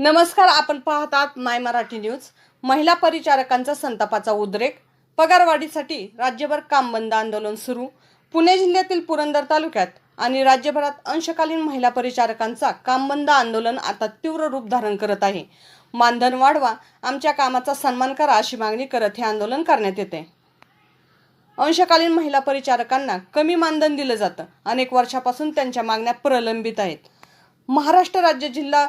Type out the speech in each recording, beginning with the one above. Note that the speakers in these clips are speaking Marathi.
नमस्कार आपण पाहतात माय मराठी न्यूज. महिला परिचारकांचा संतापाचा उद्रेक. पगारवाढीसाठी राज्यभर काम बंद आंदोलन सुरू. पुणे जिल्ह्यातील पुरंदर तालुक्यात आणि राज्यभरात अंशकालीन महिला परिचारकांचा काम बंद आंदोलन आता तीव्र रूप धारण करत आहे. मानधन वाढवा आमच्या कामाचा सन्मान करा अशी मागणी करत हे आंदोलन करण्यात येते. अंशकालीन महिला परिचारकांना कमी मानधन दिलं जातं. अनेक वर्षापासून त्यांच्या मागण्या प्रलंबित आहेत. महाराष्ट्र राज्य जिल्हा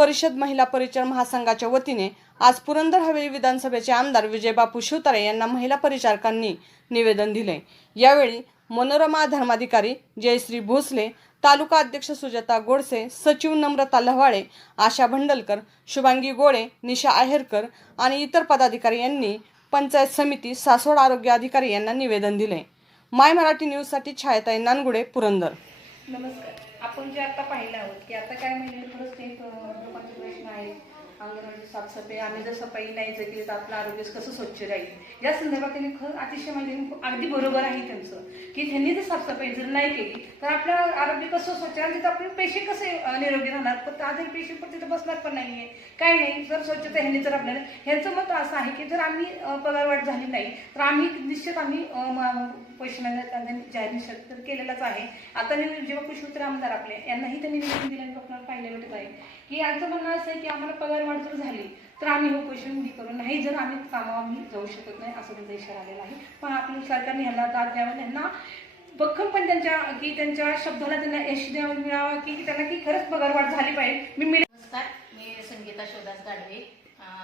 परिषद महिला परिचार महासंघाच्या वतीने आज पुरंदर हवेली विधानसभेचे आमदार विजयबापू शिवतारे यांना महिला परिचारकांनी निवेदन दिले. यावेळी मनोरमा धर्माधिकारी जयश्री भोसले तालुका अध्यक्ष सुजाता गोडसे सचिव नम्रता लव्हाळे आशा भंडलकर शुभांगी गोळे निशा आहेरकर आणि इतर पदाधिकारी यांनी पंचायत समिती सासवड आरोग्य अधिकारी यांना निवेदन दिले. माय मराठी न्यूजसाठी छायाताई नानगुडे पुरंदर. नमस्कार. आपण जे आता पाहिलं आहोत की आता काय म्हणजे ते लोकांचे प्रश्न आहेत. अंगणवाडी साफसफाई आम्ही जर सफाई नाही जर केली तर आपलं आरोग्य कसं स्वच्छ राहील? या संदर्भात त्यांनी खरं अतिशय म्हणजे अगदी बरोबर आहे त्यांचं. की त्यांनी जर साफसफाई जर नाही केली तर आपलं आरोग्य कसं स्वच्छ आणि तिथं आपले पेशी कसे निरोगी राहणार? पण आजारी पेशी पण तिथं बसणार पण नाहीये. काय नाही जर स्वच्छता ह्यांनी जर आपल्याला ह्यांचं मत असं आहे की जर आम्ही पगारवाढ झाली नाही तर आम्ही निश्चित आम्ही पैसे जाहीर निषेध तर केलेलाच आहे. आता जेव्हा कृषी आमदार आपले यांनाही त्यांनी निवेदन दिल्याने आपल्याला पाहायला भेटत आहे. की यांचं म्हणणं असं आहे की आम्हाला पगारवाढ जर झाली तर आम्ही हो क्वेश्चन उभी करू. नाही जर आम्ही कामावर आम्ही जाऊ शकत नाही असं त्यांचा इशारा आलेला आहे. पण आपल्या सरकारने ह्याला दाद द्यावा त्यांना भक्कम पण त्यांच्या की त्यांच्या शब्दाला त्यांना यश द्यावं मिळावा की त्यांना की खरंच पगारवाढ झाली पाहिजे. मी मिळेल. नमस्कार मी संगीता शिवदास गाडवे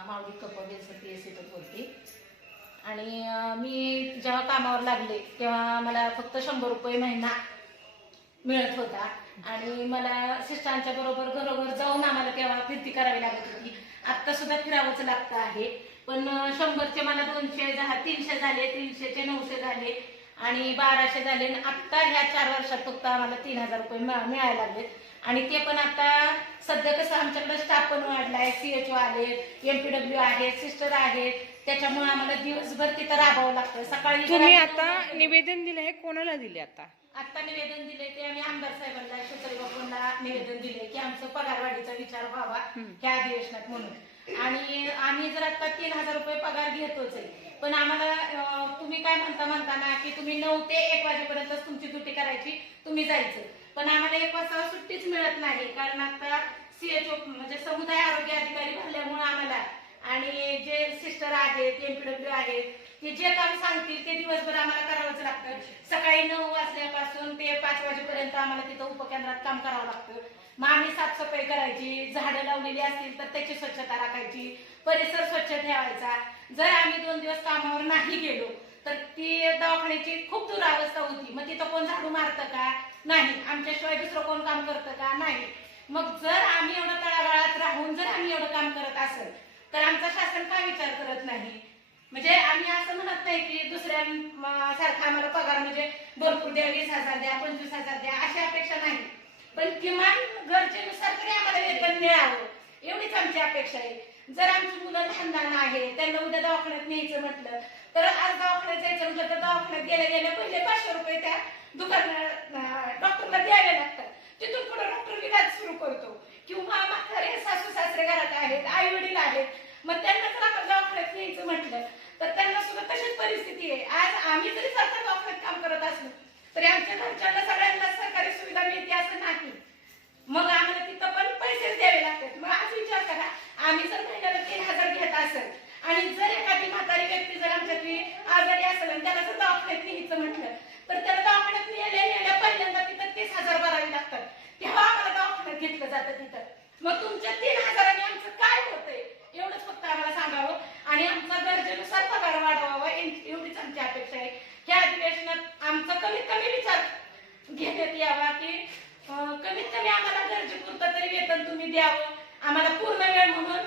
माऊली कपडेचं पी एस सीतून बोलते. आणि मी जेव्हा कामावर लागले तेव्हा मला फक्त शंभर रुपये महिना मिळत होता. आणि मला सिस्टरांच्या बरोबर घरोघर जाऊन आम्हाला तेव्हा फिरती करावी लागत होती. आत्ता सुद्धा फिरावंच लागतं आहे. पण शंभरचे मला दोनशे दहा तीनशे झाले तीनशेचे नऊशे झाले आणि बाराशे झाले आणि आत्ता ह्या चार वर्षात फक्त आम्हाला तीन हजार रुपये मिळा- मिळायला लागले आणि ते पण आता सध्या कसं आमच्याकडे स्टाफ पण वाढलाय सी एच ओ आले एम पी डब्ल्यू आहेत सिस्टर आहेत त्याच्यामुळे आम्हाला दिवसभर तिथं राबावं लागतं. सकाळी तुम्ही आता निवेदन दिलं हे कोणाला दिले आता? आता निवेदन दिले ते आम्ही आमदार साहेबांना शेतकरी बापूंना निवेदन दिले की आमचं पगारवाढीचा विचार व्हावा ह्या अधिवेशनात म्हणून. आणि आम्ही जर आता तीन हजार रुपये पगार घेतोच आहे पण आम्हाला तुम्ही काय म्हणता म्हणताना की तुम्ही नऊ ते एक वाजेपर्यंतच तुमची ड्युटी करायची तुम्ही जायचं. पण आम्हाला एक वाजता सुट्टीच मिळत नाही कारण आता सीएचओ म्हणजे समुदाय आरोग्य अधिकारी भरल्यामुळे आम्हाला आणि जे सिस्टर आहेत एमपीडब्ल्यू आहेत ते जे काम सांगतील ते दिवसभर आम्हाला करावंच लागतं. सकाळी नऊ वाजल्यापासून ते पाच वाजेपर्यंत आम्हाला तिथं उपकेंद्रात काम करावं लागतं. मग आम्ही साफसफाई करायची झाडं लावलेली असतील तर त्याची स्वच्छता राखायची परिसर स्वच्छ ठेवायचा. जर आम्ही दोन दिवस कामावर नाही गेलो तर ती दवाखान्याची खूप दुरावस्था होती. मग तिथं कोण झाडू मारतं का? नाही. आमच्याशिवाय दुसरं कोण काम करतं का? नाही. मग जर आम्ही एवढं तळागाळात राहून जर आम्ही एवढं काम करत असेल तर आमचा शासन का विचार करत नाही? म्हणजे आम्ही असं म्हणत नाही की दुसऱ्या सारखा आम्हाला पगार म्हणजे भरपूर द्या वीस हजार द्या पंचवीस हजार द्या अशी अपेक्षा नाही. पण किमान गरजेनुसार तरी आम्हाला वेतन मिळावं. एवढीच आमची अपेक्षा आहे. जर आमची मुलं लहान आहे त्यांना उद्या दवाखान्यात न्यायचं म्हटलं तर आज दवाखान्यात जायचं म्हटलं तर दवाखान्यात गेल्या गेल्या पहिले पाचशे रुपये त्या दुकान डॉक्टरला द्यावे लागतात. तिथून पुढे डॉक्टर विलाज सुरू करतो. किंवा म्हातारे सासू सासरे घरात आहेत आई वडील आहेत मग त्यांना जर आपण दवाखान्यात यायचं म्हटलं. तर त्यांना सुद्धा तशीच परिस्थिती आहे. आज आम्ही जरी सरकार दवाखान्यात काम करत असलो तरी आमच्या घरच्यांना सगळ्यांना सरकारी सुविधा मिळते असं नाही. मग आम्हाला तिथं पण पैसेच द्यावे लागतात. मग आज विचार करा आम्ही जर महिन्याला तीन हजार घेत असेल आणि जर एखादी म्हातारी व्यक्ती जर आमच्यातली आजारी असेल आणि त्याला जर दवाखान्यात न्यायचं म्हटलं तर त्याला दवाखान्यात नेल्या नेल्या पहिल्यांदा तिथं तीस हजार भरावे लागतात तेव्हा आम्हाला दवाखान्यात घेतलं जातं तिथं मग तुमच्या तीन हजारांनी आमचं काय होतंय एवढंच फक्त आम्हाला सांगावं आणि आमचा गरजेनुसार पगार वाढवावा एव- एवढीच आमची अपेक्षा आहे ह्या अधिवेशनात आमचा कमीत कमी विचार घेण्यात यावा की अं, कमीत कमी आम्हाला गरजेपुरतं तरी वेतन तुम्ही द्यावं आम्हाला पूर्ण वेळ म्हणून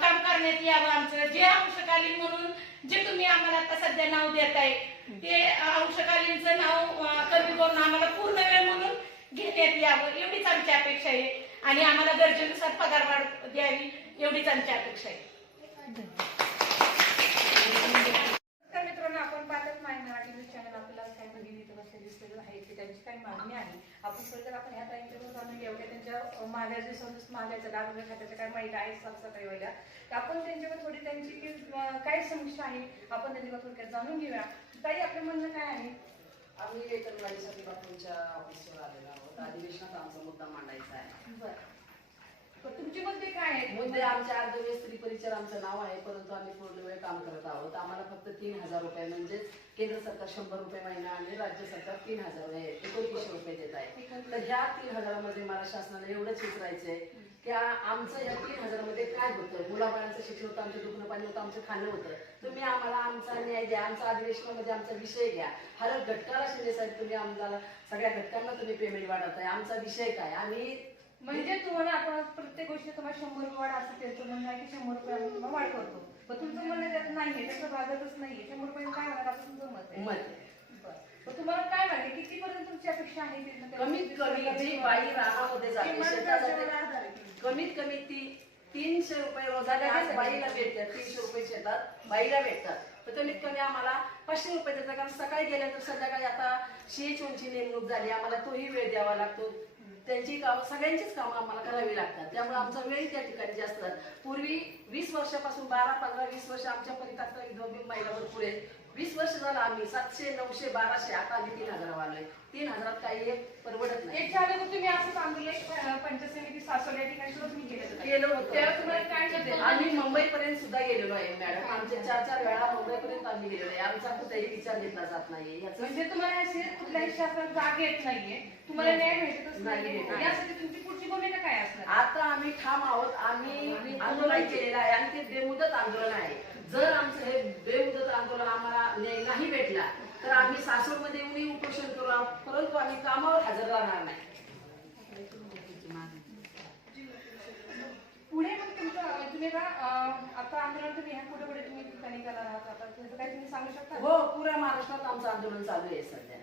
काम करण्यात यावं आमचं. जे अंशकालीन म्हणून जे तुम्ही आम्हाला आता सध्या नाव देत आहे ते अंशकालीनचं नाव कमी करून आम्हाला पूर्ण वेळ म्हणून घेण्यात यावं. एवढीच आमची अपेक्षा आहे. आणि आम्हाला गरजेनुसार पगार वाढ द्यावी एवढीच आमची अपेक्षा आहे. मित्रांनो आपण पाहतात माय मराठी न्यूज चॅनल. आपल्याला काय बघितलं तर लेडीज आहेत की त्यांची काही मागणी आहे. आपण खरं आपण ह्या जे समजत मागायचं आरोग्य खात्याच्या काय माहिती आहे साफसफाईवाल्या तर आपण त्यांच्याकडे थोडी त्यांची की काय समस्या आहे आपण त्यांच्याकडे थोडक्यात जाणून घेऊया. ताई आपलं म्हणणं काय आहे? आम्ही वेतनवाढीसाठी बापूंच्या ऑफिसवर आलेलो आहोत. अधिवेशनात आमचा मुद्दा मांडायचा आहे. बरं. तर तुमचे मुद्दे काय आहेत? मुद्दे आमच्या अर्धवेळ स्त्री परिचर आमचं नाव आहे परंतु आम्ही पूर्ण वेळ काम करत आहोत. आम्हाला फक्त तीन हजार रुपये म्हणजेच केंद्र सरकार शंभर रुपये महिना आणि राज्य सरकार तीन हजार हे एकोणतीसशे रुपये देत आहे. तर ह्या तीन हजारामध्ये मला शासनाला एवढंच विचारायचंय की आमचं या तीन हजारामध्ये काय होतं? मुलाबाळांचं शिक्षण होतं आमचं दुखणं पाणी होतं आमचं खाणं होतं. तुम्ही आम्हाला आमचा न्याय द्या आमचा अधिवेशनामध्ये आमचा विषय घ्या. हर घटकाला शिंदे साहेब तुम्ही आम्हाला सगळ्या घटकांना तुम्ही पेमेंट वाढवताय. आमचा विषय काय? आम्ही म्हणजे तुम्हाला आता प्रत्येक गोष्टी तुम्हाला शंभर रुपये वाढ असं त्याचं म्हणणं आहे की शंभर रुपये वाढ करतो. पण तुमचं म्हणणं त्यात नाहीये त्याचं भागतच नाहीये शंभर रुपये काय होणार असं तुमचं मत आहे मत आहे. बरं. पण तुम्हाला काय वाटते कितीपर्यंत तुमची अपेक्षा आहे ते? कमीत कमी जी बाई रानामध्ये जाते किमान शेतात आधार आहे. कमीत कमी ती तीनशे रुपये आज बाईला भेटतात तीनशे रुपये शेतात बाईला भेटतात तर कमीत कमी आम्हाला पाचशे रुपये देतात कारण सकाळी गेल्यानंतर संध्याकाळी आता सीएचओची नेमणूक झाली आम्हाला तोही वेळ द्यावा लागतो त्यांची कामं सगळ्यांचीच कामं आम्हाला करावी लागतात. त्यामुळे आमचा वेळ त्या ठिकाणी जास्त पूर्वी वीस वर्षापासून बारा पंधरा वीस वर्ष आमच्या परितात विधवा महिला भरपूर आहेत. वीस वर्ष झालं आम्ही सातशे नऊशे बाराशे आता आम्ही तीन हजार आलोय. तीन हजारात काही एक परवडत नाही. एक झालं तर तुम्ही असं पंचायत समिती सासवड या ठिकाणी सुद्धा तुम्ही केलं होतं. केलं होतं. तेव्हा तुम्हाला काय केलं आम्ही मुंबई पर्यंत सुद्धा गेलेलो आहे मॅडम. आमचे चार चार वेळा मुंबई पर्यंत आम्ही गेलेलो आहे. आमचा कुठेही विचार घेतला जात नाहीये याचं म्हणजे तुम्हाला असे कुठल्याही शासनात जाग येत नाहीये. तुम्हाला न्याय भेटतच नाही नाहीये. यासाठी तुमची पुढची भूमिका काय असणार? आता आम्ही ठाम आहोत. आम्ही आंदोलन केलेलं आहे. आणि ते बेमुदत आंदोलन आहे. जर आमचं हे बेमुदत आंदोलन आम्हाला नाही भेटला. तर आम्ही सासवडमध्ये येऊनही उपोषण करू परंतु आम्ही कामावर हजर राहणार नाही. पुढे मग तुमचं तुम्ही का आता आंदोलन तुम्ही ह्या पुढे पुढे तुम्ही ठिकाणी करणार आहात. आता त्याचं काही तुम्ही सांगू शकता? हो पुऱ्या महाराष्ट्रात आमचं आंदोलन चालू आहे सध्या.